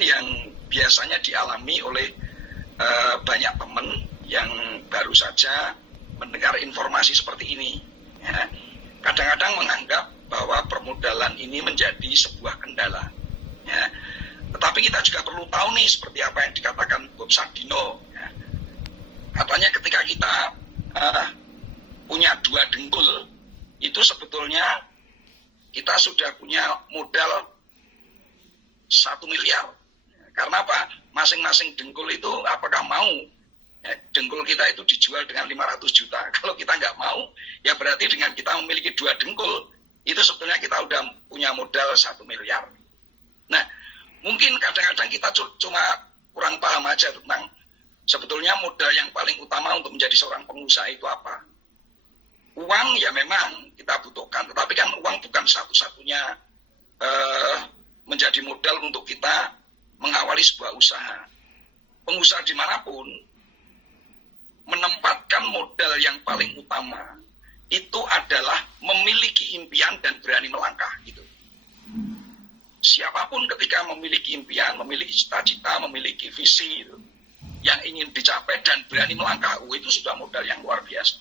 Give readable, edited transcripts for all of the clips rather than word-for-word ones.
yang biasanya dialami oleh banyak teman yang baru saja mendengar informasi seperti ini. Ya. Kadang-kadang menganggap bahwa permodalan ini menjadi sebuah kendala. Ya. Tetapi kita juga perlu tahu nih seperti apa yang dikatakan Bob Sadino. Ya. Katanya ketika kita punya 2 dengkul, itu sebetulnya kita sudah punya modal 1 miliar. Karena apa? Masing-masing dengkul itu apakah mau dengkul kita itu dijual dengan 500 juta. Kalau kita nggak mau, ya berarti dengan kita memiliki 2 dengkul, itu sebetulnya kita udah punya modal 1 miliar. Nah, mungkin kadang-kadang kita cuma kurang paham aja tentang sebetulnya modal yang paling utama untuk menjadi seorang pengusaha itu apa. Uang ya memang kita butuhkan, tetapi kan uang bukan satu-satunya menjadi modal untuk kita mengawali sebuah usaha. Pengusaha dimanapun menempatkan modal yang paling utama itu adalah memiliki impian dan berani melangkah gitu. Siapapun ketika memiliki impian, memiliki cita-cita, memiliki visi gitu, yang ingin dicapai dan berani melangkah, itu sudah modal yang luar biasa.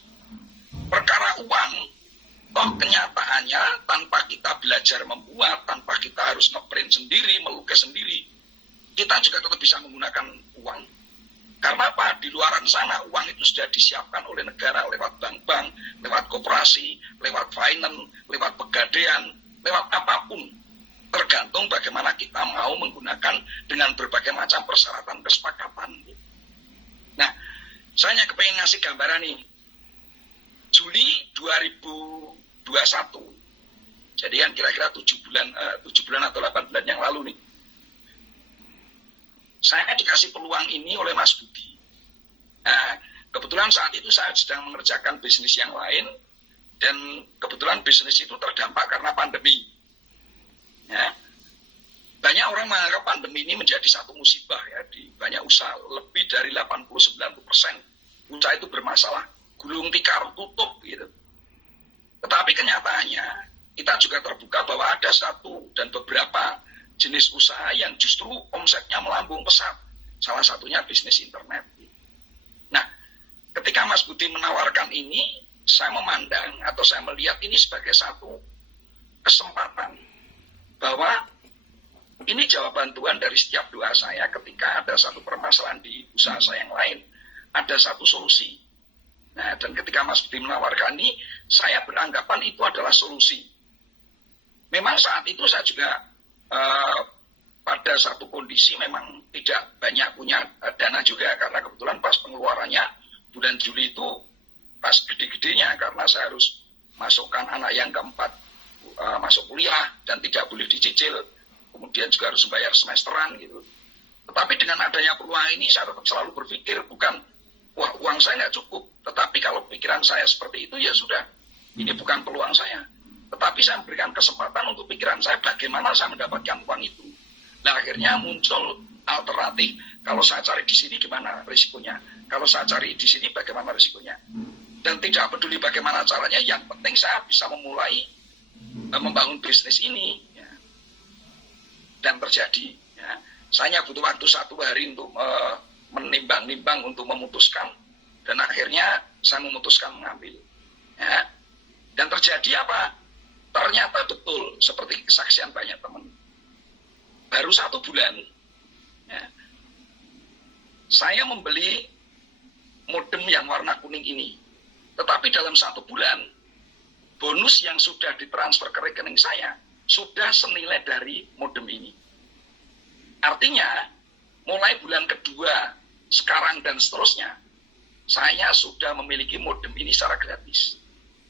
Perkara uang, toh kenyataannya tanpa kita belajar membuat, tanpa kita harus ngeprint sendiri, melukis sendiri, kita juga tetap bisa menggunakan uang. Karena apa? Di luaran sana uang itu sudah disiapkan oleh negara lewat bank-bank, lewat koperasi, lewat finance, lewat pegadaian, lewat apapun. Tergantung bagaimana kita mau menggunakan dengan berbagai macam persyaratan kesepakatan. Nah, saya hanya kepengen ngasih gambaran nih. Juli 2021. Jadi kan kira-kira 7 bulan atau 8 bulan yang lalu nih. Saya dikasih peluang ini oleh Mas Budi. Nah, kebetulan saat itu saya sedang mengerjakan bisnis yang lain, dan kebetulan bisnis itu terdampak karena pandemi. Ya. Banyak orang menganggap pandemi ini menjadi satu musibah ya, di banyak usaha, lebih dari 80-90% usaha itu bermasalah, gulung tikar, tutup gitu. Tetapi kenyataannya kita juga terbuka bahwa ada satu dan beberapa jenis usaha yang justru omsetnya melambung pesat. Salah satunya bisnis internet. Nah, ketika Mas Budi menawarkan ini, saya memandang atau saya melihat ini sebagai satu kesempatan bahwa ini jawaban Tuhan dari setiap doa saya ketika ada satu permasalahan di usaha saya yang lain. Ada satu solusi. Nah, dan ketika Mas Budi menawarkan ini, saya beranggapan itu adalah solusi. Memang saat itu saya juga pada satu kondisi memang tidak banyak punya dana juga, karena kebetulan pas pengeluarannya bulan Juli itu pas gede-gedenya, karena saya harus masukkan anak yang keempat masuk kuliah dan tidak boleh dicicil, kemudian juga harus bayar semesteran gitu. Tetapi dengan adanya peluang ini saya tetap selalu berpikir bukan wah uang saya nggak cukup, tetapi kalau pikiran saya seperti itu ya sudah, ini bukan peluang saya. Tetapi saya memberikan kesempatan untuk pikiran saya bagaimana saya mendapatkan uang itu. Nah akhirnya muncul alternatif. Kalau saya cari di sini gimana risikonya? Kalau saya cari di sini bagaimana risikonya? Dan tidak peduli bagaimana caranya, yang penting saya bisa memulai membangun bisnis ini. Ya. Dan terjadi. Ya. Saya butuh waktu 1 hari untuk menimbang-nimbang untuk memutuskan. Dan akhirnya saya memutuskan mengambil. Ya. Dan terjadi apa? Ternyata betul, seperti kesaksian banyak teman. Baru 1 bulan, ya, saya membeli modem yang warna kuning ini. Tetapi dalam 1 bulan, bonus yang sudah ditransfer ke rekening saya, sudah senilai dari modem ini. Artinya, mulai bulan kedua, sekarang dan seterusnya, saya sudah memiliki modem ini secara gratis.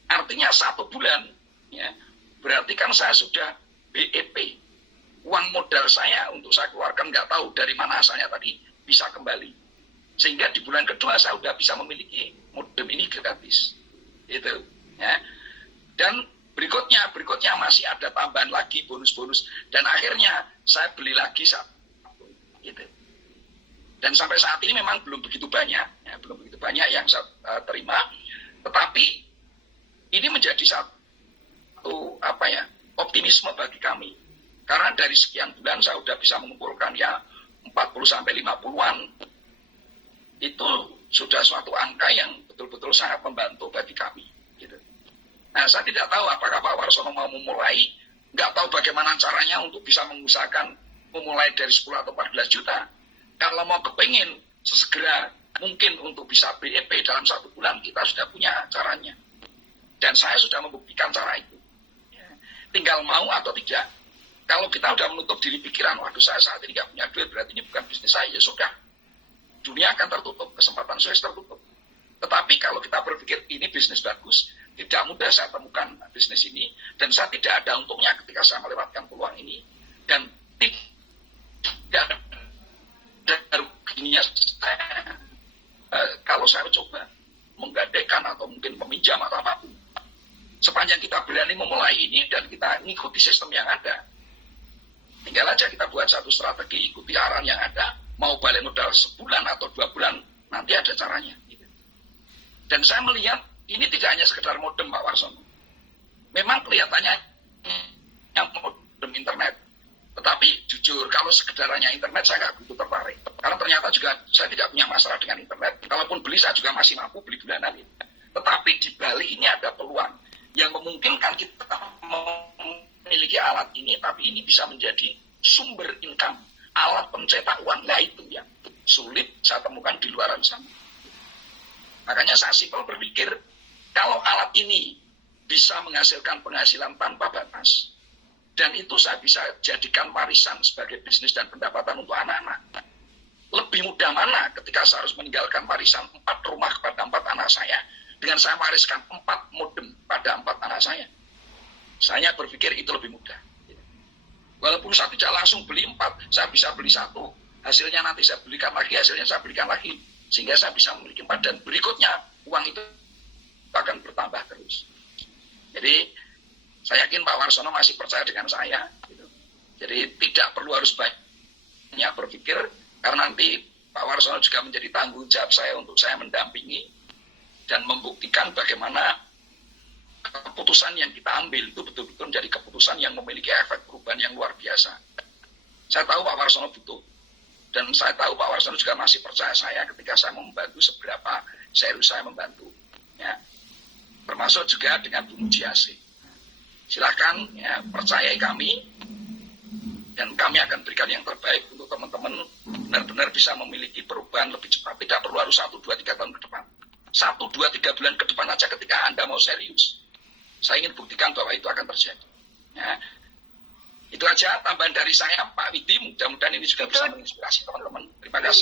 Artinya 1 bulan, ya, berarti kan saya sudah BEP. Uang modal saya untuk saya keluarkan nggak tahu dari mana asalnya tadi bisa kembali. Sehingga di bulan kedua saya sudah bisa memiliki modem ini gratis. Itu. Ya. Dan berikutnya masih ada tambahan lagi bonus-bonus. Dan akhirnya saya beli lagi satu. Gitu. Dan sampai saat ini memang belum begitu banyak. Ya, belum begitu banyak yang saya terima. Tetapi ini menjadi satu optimisme bagi kami. Karena dari sekian bulan saya sudah bisa mengumpulkan ya sampai 50-an itu sudah suatu angka yang betul-betul sangat membantu bagi kami. Gitu. Nah, saya tidak tahu apakah Pak Warsono mau memulai, nggak tahu bagaimana caranya untuk bisa mengusahakan memulai dari 10 atau 14 juta. Kalau mau kepingin sesegera mungkin untuk bisa BEP dalam 1 bulan, kita sudah punya caranya. Dan saya sudah membuktikan cara itu. Tinggal mau atau tidak. Kalau kita sudah menutup diri pikiran, waduh saya saat ini nggak punya duit, berarti ini bukan bisnis saya, ya sudah. Dunia akan tertutup, kesempatan saya tertutup. Tetapi kalau kita berpikir ini bisnis bagus, tidak mudah saya temukan bisnis ini, dan saya tidak ada untungnya ketika saya melewatkan peluang ini, dan tidak ada ruginya saya kalau saya coba menggadekan atau mungkin meminjam atau apapun. Sepanjang kita berani memulai ini dan kita mengikuti sistem yang ada, tinggal aja kita buat satu strategi, ikuti arahan yang ada, mau balik modal sebulan atau 2 bulan, nanti ada caranya. Dan saya melihat ini tidak hanya sekedar modem Pak Warsono. Memang kelihatannya yang modem internet, tetapi jujur kalau sekedar hanya internet saya nggak begitu tertarik. Karena ternyata juga saya tidak punya masalah dengan internet. Kalaupun beli saya juga masih mampu beli bulanan. Tetapi di Bali ini ada peluang yang memungkinkan kita memiliki alat ini, tapi ini bisa menjadi sumber income, alat pencetak uang. Nah itu yang sulit saya temukan di luar sana. Makanya saya simpel berpikir, kalau alat ini bisa menghasilkan penghasilan tanpa batas, dan itu saya bisa jadikan warisan sebagai bisnis dan pendapatan untuk anak-anak. Lebih mudah mana ketika saya harus meninggalkan warisan 4 rumah kepada 4 anak saya, dengan saya wariskan 4 modem pada 4 anak saya. Saya berpikir itu lebih mudah. Walaupun saya tidak langsung beli 4, saya bisa beli 1, hasilnya nanti saya belikan lagi, hasilnya saya belikan lagi, sehingga saya bisa memiliki 4, dan berikutnya uang itu akan bertambah terus. Jadi saya yakin Pak Warsono masih percaya dengan saya. Gitu. Jadi tidak perlu harus banyak berpikir, karena nanti Pak Warsono juga menjadi tanggung jawab saya untuk saya mendampingi dan membuktikan bagaimana keputusan yang kita ambil itu betul-betul menjadi keputusan yang memiliki efek perubahan yang luar biasa. Saya tahu Pak Warsono butuh, dan saya tahu Pak Warsono juga masih percaya saya ketika saya membantu seberapa serius saya membantu. Ya. Termasuk juga dengan Bu Mujiasih. Silakan ya, percayai kami, dan kami akan berikan yang terbaik untuk teman-teman benar-benar bisa memiliki perubahan lebih cepat. Tidak perlu harus 1, 2, 3 tahun ke depan. 1, 2, 3 bulan ke depan aja ketika Anda mau serius. Saya ingin buktikan bahwa itu akan terjadi. Ya. Itu aja tambahan dari saya, Pak Widi. Mudah-mudahan ini juga bisa menginspirasi teman-teman. Terima kasih.